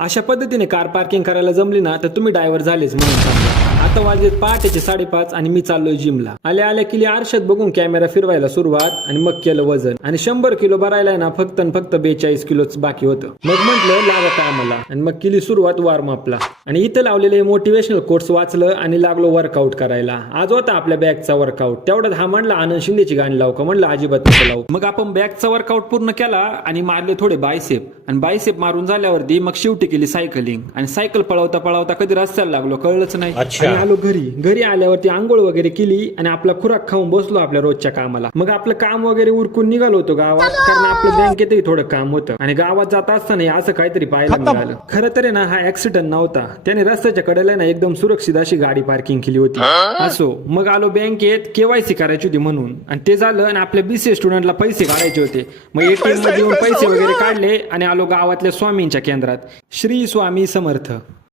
अशा पद्धतीने car parking करायला जमली ना तर तुम्ही ड्रायव्हर झालेच म्हणून सांगा। आता वाजलेत पहाटेचे 5:30 आणि मी चाललोय जिमला। आल्या आल्या केली आरशात बघून कॅमेरा फिरवायला सुरुवात आणि मग केलं वजन आणि 100 किलो भरायला ना फक्त 42 किलोच बाकी होतं। मग म्हटलं लागा कामाला आणि मग केली सुरुवात वॉर्म अपला आणि इथं लावलेले मोटिवेशनल कोट्स वाचलं आणि लागलो वर्कआउट करायला। आज होता आपल्या बॅगचा वर्कआउट, तेवढ्यात हा म्हणला आनंद शिंदेची गाणी लावू का, म्हणलं अजिबात नको लावू। मग आपण बॅगचा वर्कआउट पूर्ण केला आणि मारले थोडे बायसेप आणि बायसेप मारून झाल्यावरती मग शेवटी केली सायकलिंग आणि सायकल पळवता पळवता कधी रस्त्याला लागलो कळलंच नाही। आणि आलो घरी आल्यावरती आंघोळ वगैरे केली आणि आपला खुराक खाऊन बसलो आपल्या रोजच्या कामाला। मग आपलं काम वगैरे उरकून निघालो होतो गावात, कारण आपलं बँकेतही थोडं काम होतं आणि गावात जात असताना असं काहीतरी पाहायला मिळालं। खरं तर ना हा ऍक्सिडेंट नव्हता, त्याने रस्त्याच्या कडेला ना एकदम सुरक्षित अशी गाडी पार्किंग केली होती। असो मग आलो बँकेत केवायसी करायची होती म्हणून आणि ते झालं आणि आपल्या बीसीए स्टुडंटला पैसे काढायचे होते। मग एटीएम मध्ये येऊन पैसे वगैरे काढले आणि आलो गावातल्या स्वामींच्या केंद्रात। श्री स्वामी समर्थ।